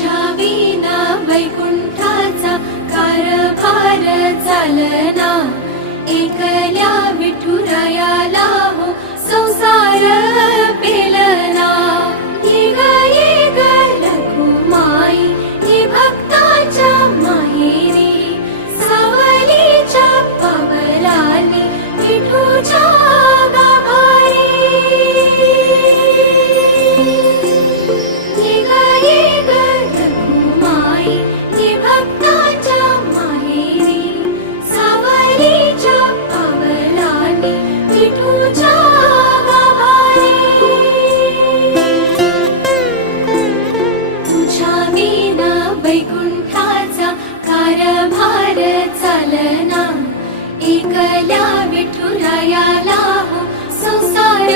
तुझ्या विना वैकुंठाचा कारभार चालना, एकल्या विठुरायाला हो संसार पेलना। ये ग रघुमाई ये भक्ताच्या माहेरी, सावलीच्या पावलांनी विठूच्या गाभारी। ये ग रघुमाई ये भक्ताच्या माहेरी, सावलीच्या पावलांनी विठूच्या गाभारी। तुझ्या विना वैकुंठाचा कारभार चालना, एकल्या विठुरायाला हो संसार